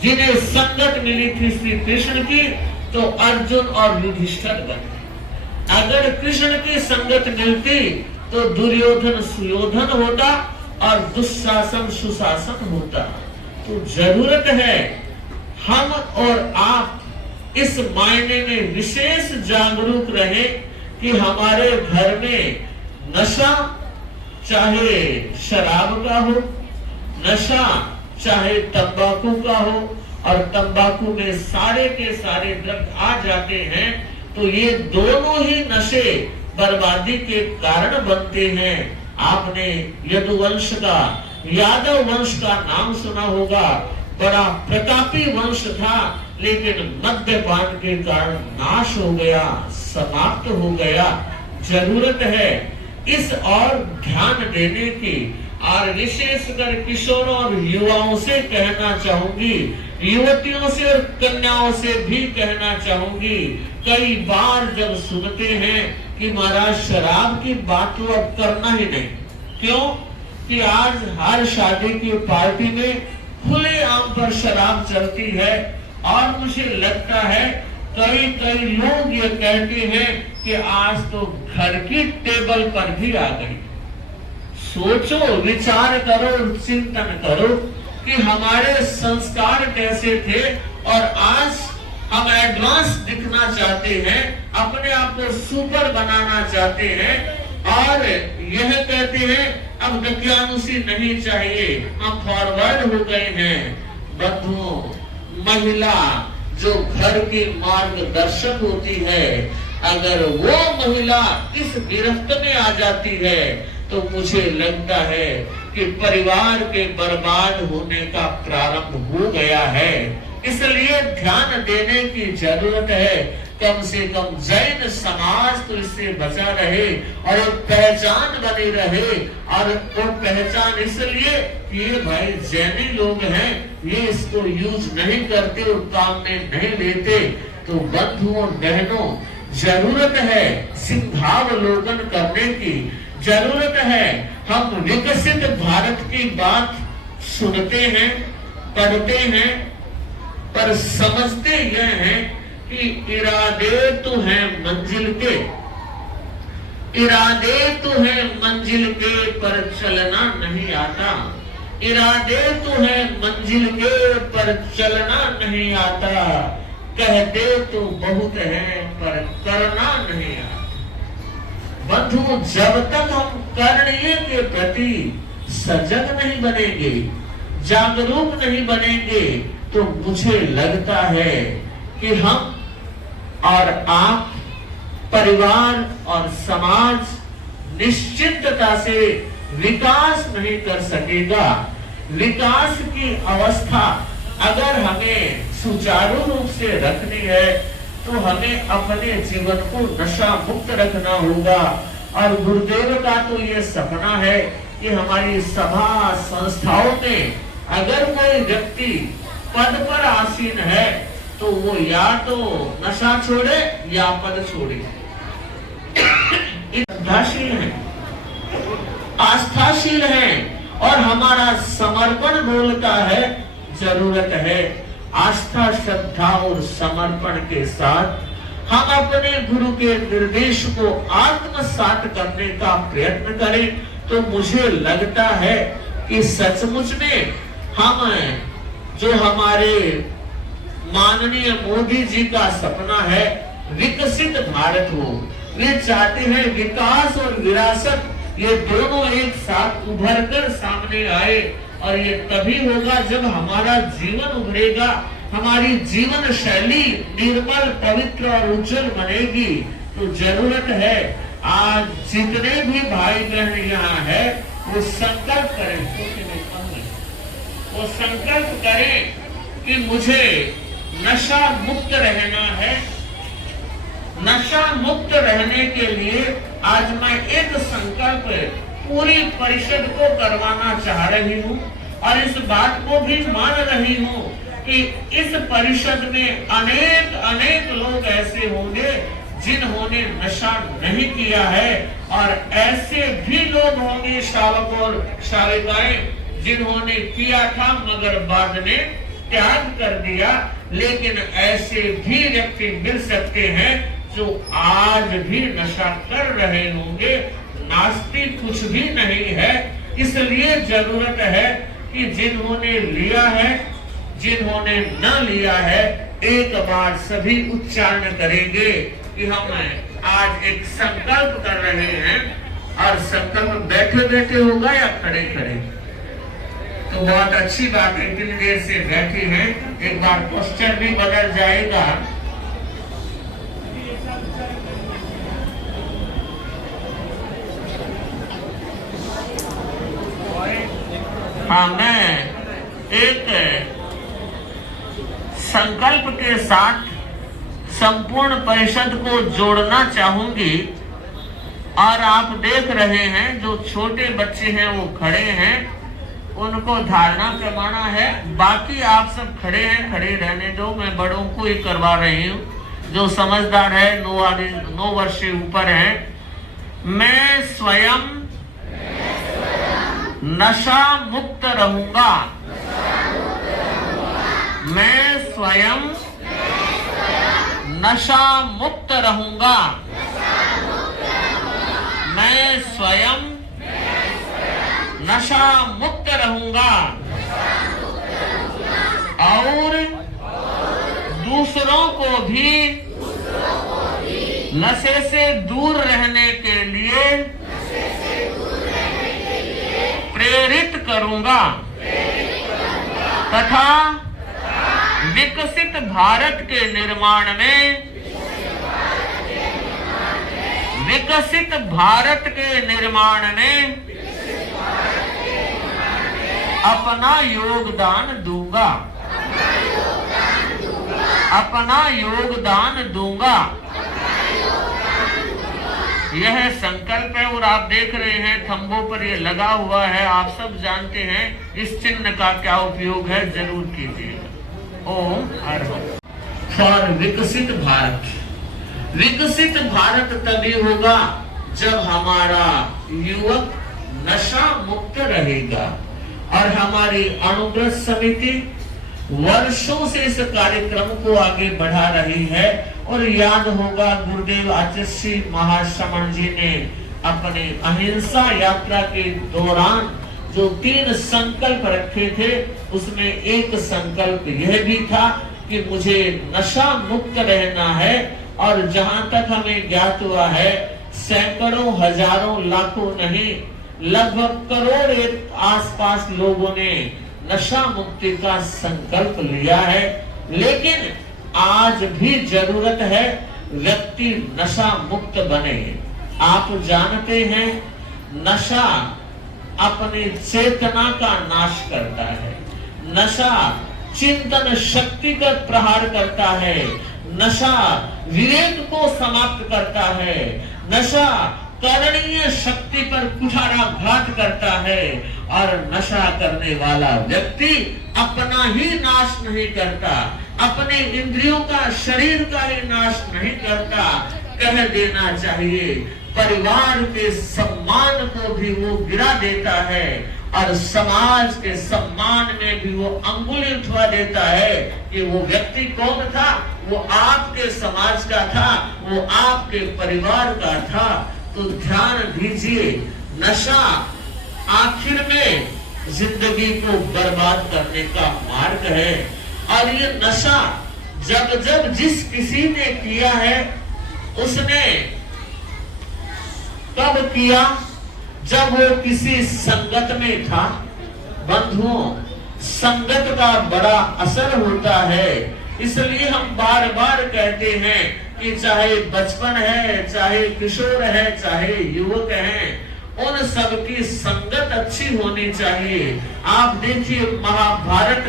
जिन्हें संगत मिली थी श्री कृष्ण की, तो अर्जुन और युधिष्ठिर बने। अगर कृष्ण की संगत मिलती तो दुर्योधन सुयोधन होता और दुशासन सुशासन होता। तो जरूरत है हम और आप इस मायने में विशेष जागरूक रहे कि हमारे घर में नशा चाहे शराब का हो, नशा चाहे तंबाकू का हो, और तंबाकू में सारे के सारे ड्रग आ जाते हैं, तो ये दोनों ही नशे बर्बादी के कारण बनते हैं। आपने यदुवंश का, यादव वंश का नाम सुना होगा। बड़ा प्रतापी वंश था, लेकिन मद्यपान के कारण नाश हो गया, समाप्त हो गया। जरूरत है इस और ध्यान देने की। और विशेषकर किशोरों और युवाओं से कहना चाहूंगी, युवतियों से और कन्याओं से भी कहना चाहूंगी। कई बार जब सुनते हैं कि महाराज शराब की बात तो अब करना ही नहीं, क्यों कि आज हर शादी की पार्टी में खुलेआम पर शराब चलती है। और मुझे लगता है कई लोग ये कहते हैं कि आज तो घर की टेबल पर भी आ गई। सोचो, विचार करो, चिंतन करो कि हमारे संस्कार कैसे थे और आज हम एडवांस दिखना चाहते हैं, अपने आप को सुपर बनाना चाहते हैं और यह कहते हैं अब दकियानुसी नहीं चाहिए, हम फॉरवर्ड हो गए हैं। बंधुओं, महिला जो घर की मार्गदर्शक होती है, अगर वो महिला इस गिरफ्त में आ जाती है तो मुझे लगता है कि परिवार के बर्बाद होने का प्रारंभ हो गया है। इसलिए ध्यान देने की जरूरत है। कम से कम जैन समाज तो इससे बचा रहे और एक पहचान बनी रहे। और वो पहचान इसलिए ये भाई जैनी लोग हैं, ये इसको यूज नहीं करते और काम में नहीं लेते। तो बंधुओं बहनों, जरूरत है सिंहावलोकन करने की, जरूरत है हम विकसित भारत की बात सुनते हैं, पढ़ते हैं, पर समझते यह हैं कि इरादे तो हैं मंजिल के, इरादे तो हैं मंजिल के, पर चलना नहीं आता। इरादे तो हैं मंजिल के, पर चलना नहीं आता। कहते तो बहुत है, पर करना नहीं आता। बंधु, जब तक हम करने के प्रति सजग नहीं बनेंगे, जागरूक नहीं बनेंगे, तो मुझे लगता है कि हम और आप, परिवार और समाज निश्चितता से विकास नहीं कर सकेगा। विकास की अवस्था अगर हमें सुचारू रूप से रखनी है तो हमें अपने जीवन को नशा मुक्त रखना होगा। और गुरुदेव का तो ये सपना है कि हमारी सभा संस्थाओं में अगर कोई व्यक्ति पद पर आसीन है तो वो या तो नशा छोड़े या पद छोड़े। श्रद्धाशील है, आस्थाशील है और हमारा समर्पण बोलता है। जरूरत है आस्था, श्रद्धा और समर्पण के साथ हम अपने गुरु के निर्देश को आत्मसात करने का प्रयत्न करें। तो मुझे लगता है कि सचमुच में हम जो हमारे माननीय मोदी जी का सपना है विकसित भारत हो, वे चाहते हैं विकास और विरासत ये दोनों एक साथ उभर कर सामने आए। और ये तभी होगा जब हमारा जीवन उभरेगा, हमारी जीवन शैली निर्मल, पवित्र और उज्जवल बनेगी। तो जरूरत है आज जितने भी भाई बहन यहाँ है वो संकल्प करें, वो संकल्प करें कि मुझे नशा मुक्त रहना है। नशा मुक्त रहने के लिए आज मैं एक संकल्प पूरी परिषद को करवाना चाह रही हूँ और इस बात को भी मान रही हूँ कि इस परिषद में अनेक अनेक लोग ऐसे होंगे जिन्होंने नशा नहीं किया है और ऐसे भी लोग होंगे श्रावक और श्राविकाएं जिन्होंने किया था मगर बाद में त्याग कर दिया। लेकिन ऐसे भी व्यक्ति मिल सकते हैं जो आज भी नशा कर रहे होंगे, नास्तिक कुछ भी नहीं है। इसलिए जरूरत है कि जिन्होंने लिया है, जिन्होंने न लिया है, एक बार सभी उच्चारण करेंगे कि हम आज एक संकल्प कर रहे हैं। और संकल्प बैठे बैठे होगा या खड़े खड़े? तो बहुत अच्छी बात है, इतनी देर से बैठे हैं, एक बार पोस्टर भी बदल जाएगा। हाँ, मैं एक संकल्प के साथ संपूर्ण परिषद को जोड़ना चाहूंगी। और आप देख रहे हैं जो छोटे बच्चे हैं वो खड़े हैं, उनको धारणा करवाना है। बाकी आप सब खड़े हैं, खड़े रहने दो, मैं बड़ों को ही करवा रही हूँ। जो समझदार है, 9 वर्ष से ऊपर है। मैं स्वयं नशा मुक्त रहूंगा। मैं स्वयं नशा मुक्त रहूंगा। मैं स्वयं नशा मुक्त रहूंगा और दूसरों को भी नशे से दूर रहने के लिए प्रेरित करूंगा तथा विकसित भारत के निर्माण में अपना योगदान दूंगा। यह संकल्प है और आप देख रहे हैं थंबों पर ये लगा हुआ है। आप सब जानते हैं इस चिन्ह का क्या उपयोग है, जरूर कीजिएगा। ओम हर हर। विकसित भारत, विकसित भारत तभी होगा जब हमारा युवक नशा मुक्त रहेगा। और हमारी अनुग्रह समिति वर्षों से इस कार्यक्रम को आगे बढ़ा रही है। और याद होगा गुरुदेव आचार्य महाश्रमण जी ने अपने अहिंसा यात्रा के दौरान जो 3 संकल्प रखे थे, उसमें एक संकल्प यह भी था कि मुझे नशा मुक्त रहना है। और जहां तक हमें ज्ञात हुआ है, सैकड़ों, हजारों, लाखों नहीं, लगभग करोड़ एक आसपास लोगों ने नशा मुक्ति का संकल्प लिया है। लेकिन आज भी जरूरत है व्यक्ति नशा मुक्त बने। आप जानते हैं नशा अपनी चेतना का नाश करता है। नशा चिंतन शक्ति का प्रहार करता है। नशा विवेक को समाप्त करता है। नशा करणीय शक्ति पर कुठाराघात करता है। और नशा करने वाला व्यक्ति अपना ही नाश नहीं करता, अपने इंद्रियों का, शरीर का ही नाश नहीं करता। कह देना चाहिए परिवार के सम्मान को भी वो गिरा देता है और समाज के सम्मान में भी वो अंगुली उठवा देता है कि वो व्यक्ति कौन था, वो आपके समाज का था, वो आपके परिवार का था। तो ध्यान दीजिए, नशा आखिर में जिंदगी को बर्बाद करने का मार्ग है। और ये नशा जब जब जिस किसी ने किया है, उसने कब किया? जब वो किसी संगत में था। बंधुओं, संगत का बड़ा असर होता है। इसलिए हम बार बार कहते हैं कि चाहे बचपन है, चाहे किशोर है, चाहे युवक है, उन सब की संगत अच्छी होनी चाहिए। आप देखिए महाभारत